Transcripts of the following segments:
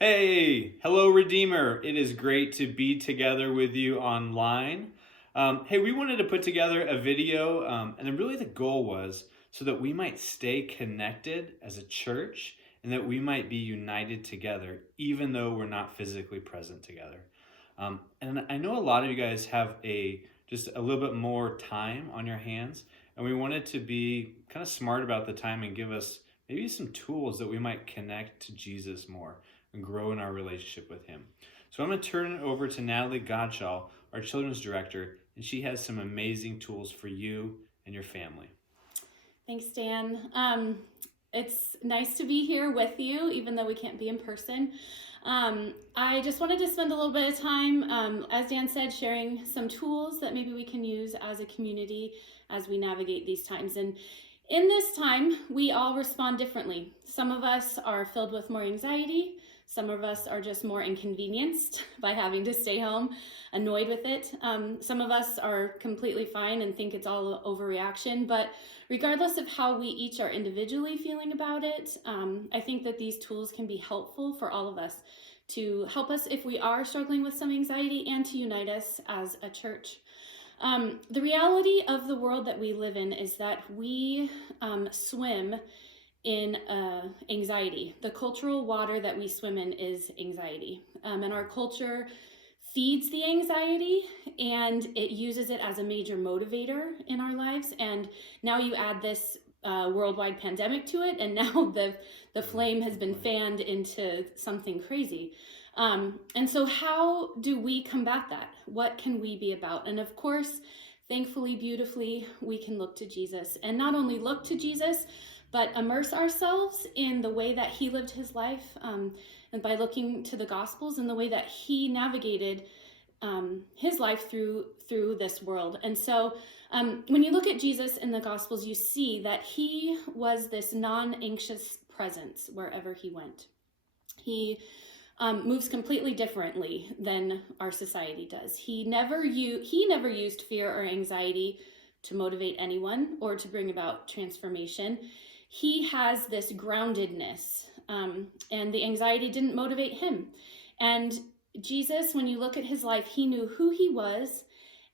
Hey, hello, Redeemer. It is great to be together with you online. Hey, we wanted to put together a video, and then really the goal was so that we might stay connected as a church and that we might be united together, even though we're not physically present together. And I know a lot of you guys have just a little bit more time on your hands, and we wanted to be kind of smart about the time and give us maybe some tools that we might connect to Jesus more and grow in our relationship with him. So I'm going to turn it over to Natalie Gottschall, our children's director, and she has some amazing tools for you and your family. Thanks, Dan. It's nice to be here with you, even though we can't be in person. I just wanted to spend a little bit of time, as Dan said, sharing some tools that maybe we can use as a community as we navigate these times. And in this time, we all respond differently. Some of us are filled with more anxiety. Some of us are just more inconvenienced by having to stay home, annoyed with it. Some of us are completely fine and think it's all overreaction. But regardless of how we each are individually feeling about it, I think that these tools can be helpful for all of us to help us if we are struggling with some anxiety and to unite us as a church. The reality of the world that we live in is that we swim in anxiety. The cultural water that we swim in is anxiety. And our culture feeds the anxiety and it uses it as a major motivator in our lives. And now you add this worldwide pandemic to it, and now the flame has been fanned into something crazy. And so how do we combat that? What can we be about? And of course, thankfully, beautifully, we can look to Jesus. And not only look to Jesus, but immerse ourselves in the way that he lived his life, and by looking to the Gospels and the way that he navigated his life through this world. And so when you look at Jesus in the Gospels, you see that he was this non-anxious presence wherever he went. He moves completely differently than our society does. He never used fear or anxiety to motivate anyone or to bring about transformation. He has this groundedness, and the anxiety didn't motivate him. And Jesus, when you look at his life, he knew who he was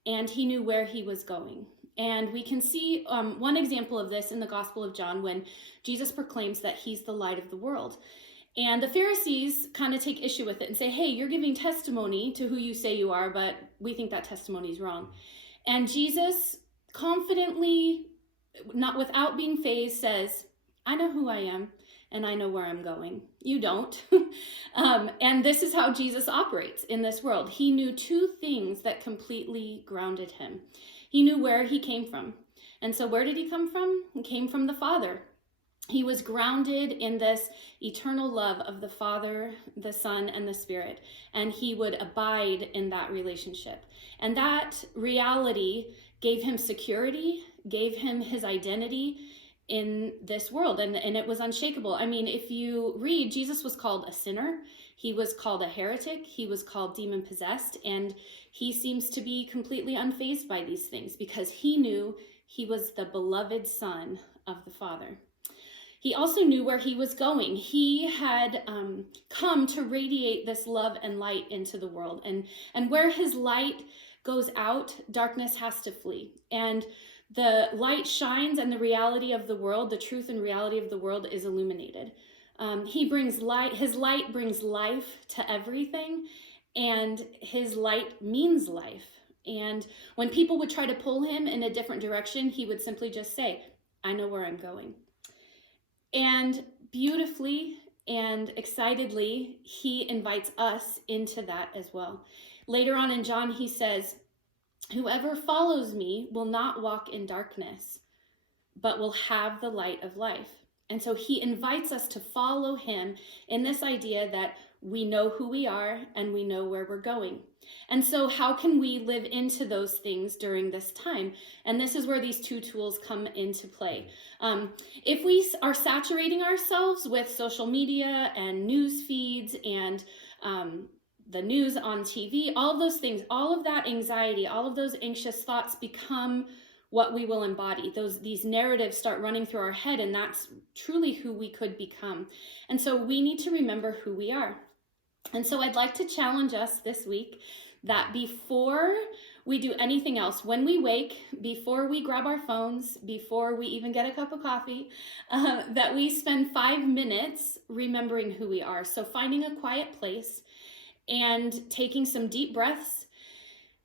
and he knew where he was going. And we can see one example of this in the Gospel of John when Jesus proclaims that he's the light of the world. And the Pharisees kind of take issue with it and say, hey, you're giving testimony to who you say you are, but we think that testimony is wrong. And Jesus confidently, not without being fazed, says, I know who I am and I know where I'm going. You don't. And this is how Jesus operates in this world. He knew two things that completely grounded him. He knew where he came from. And so where did he come from? He came from the Father. He was grounded in this eternal love of the Father, the Son, and the Spirit, and he would abide in that relationship. And that reality gave him security, gave him his identity in this world, and it was unshakable. I mean, if you read, Jesus was called a sinner, he was called a heretic, he was called demon-possessed, and he seems to be completely unfazed by these things because he knew he was the beloved Son of the Father. He also knew where he was going. He had come to radiate this love and light into the world. And where his light goes out, darkness has to flee. And the light shines and the reality of the world, the truth and reality of the world is illuminated. He brings light, his light brings life to everything, and his light means life. And when people would try to pull him in a different direction, he would simply just say, I know where I'm going. And beautifully and excitedly, he invites us into that as well. Later on in John, he says, whoever follows me will not walk in darkness, but will have the light of life. And so he invites us to follow him in this idea that we know who we are and we know where we're going. And so how can we live into those things during this time? And this is where these two tools come into play. If we are saturating ourselves with social media and news feeds and the news on TV, all of those things, all of that anxiety, all of those anxious thoughts become what we will embody. These narratives start running through our head, and that's truly who we could become. And so we need to remember who we are. And so I'd like to challenge us this week that before we do anything else, when we wake, before we grab our phones, before we even get a cup of coffee, that we spend 5 minutes remembering who we are. So finding a quiet place and taking some deep breaths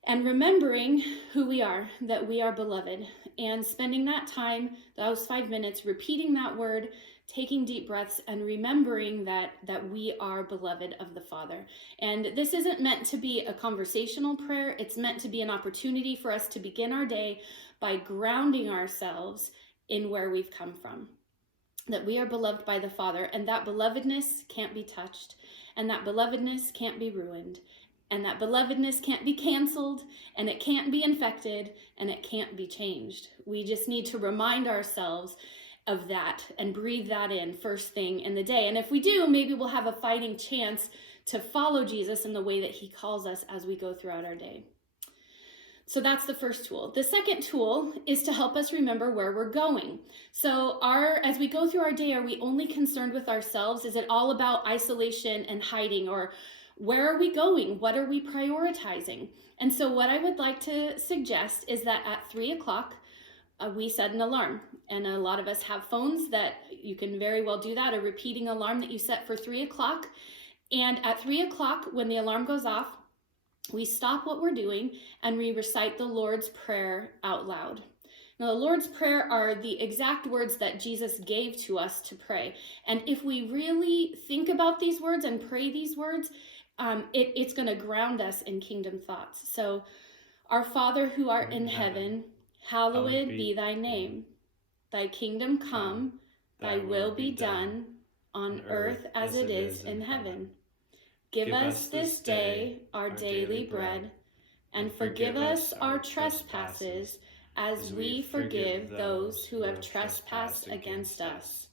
and remembering who we are, that we are beloved, and spending that time, those 5 minutes, repeating that word, taking deep breaths, and remembering that we are beloved of the Father. And this isn't meant to be a conversational prayer. It's meant to be an opportunity for us to begin our day by grounding ourselves in where we've come from. That we are beloved by the Father, and that belovedness can't be touched, and that belovedness can't be ruined, and that belovedness can't be canceled, and it can't be infected, and it can't be changed. We just need to remind ourselves of that and breathe that in first thing in the day. And if we do, maybe we'll have a fighting chance to follow Jesus in the way that he calls us as we go throughout our day. So that's the first tool. The second tool is to help us remember where we're going. So as we go through our day, are we only concerned with ourselves? Is it all about isolation and hiding? Or where are we going? What are we prioritizing? And so what I would like to suggest is that at 3 o'clock, we set an alarm. And a lot of us have phones that you can very well do that, a repeating alarm that you set for 3 o'clock. And at 3 o'clock, when the alarm goes off, we stop what we're doing and we recite the Lord's Prayer out loud. Now, the Lord's Prayer are the exact words that Jesus gave to us to pray. And if we really think about these words and pray these words, it's going to ground us in kingdom thoughts. So, our Father who art in heaven, hallowed be thy name. Thy kingdom come, thy will be done on earth as it is in heaven. Give us this day our daily bread, and forgive us our trespasses as we forgive those who have trespassed against us.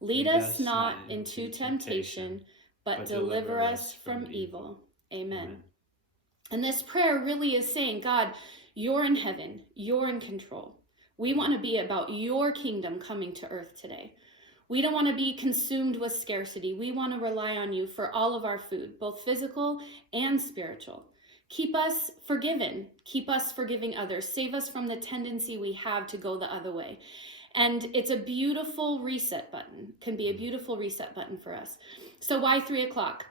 Lead us not into temptation, but deliver us from evil. Amen. And this prayer really is saying, God, you're in heaven, you're in control. We want to be about your kingdom coming to earth today. We don't want to be consumed with scarcity. We want to rely on you for all of our food, both physical and spiritual. Keep us forgiven. Keep us forgiving others. Save us from the tendency we have to go the other way. And it's a beautiful reset button, can be a beautiful reset button for us. So why 3 o'clock?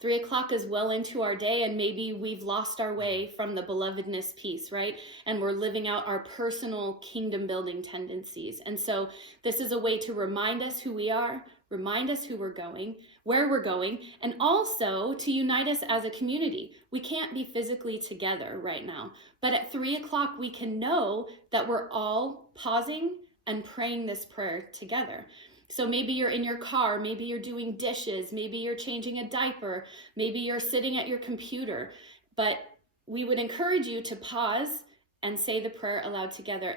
3 o'clock is well into our day, and maybe we've lost our way from the belovedness piece, right? And we're living out our personal kingdom building tendencies. And so this is a way to remind us who we are, remind us who we're going, where we're going, and also to unite us as a community. We can't be physically together right now, but at 3 o'clock we can know that we're all pausing and praying this prayer together. So maybe you're in your car, maybe you're doing dishes, maybe you're changing a diaper, maybe you're sitting at your computer, but we would encourage you to pause and say the prayer aloud together.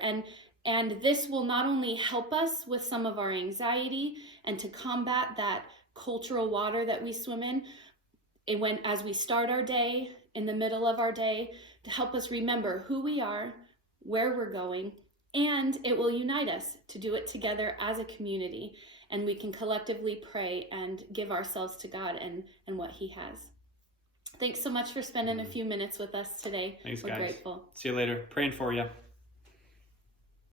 And this will not only help us with some of our anxiety and to combat that cultural water that we swim in as we start our day, in the middle of our day, to help us remember who we are, where we're going, and it will unite us to do it together as a community, and we can collectively pray and give ourselves to God and what he has. Thanks so much for spending a few minutes with us today. Thanks, We're guys. grateful. See you later. Praying for you.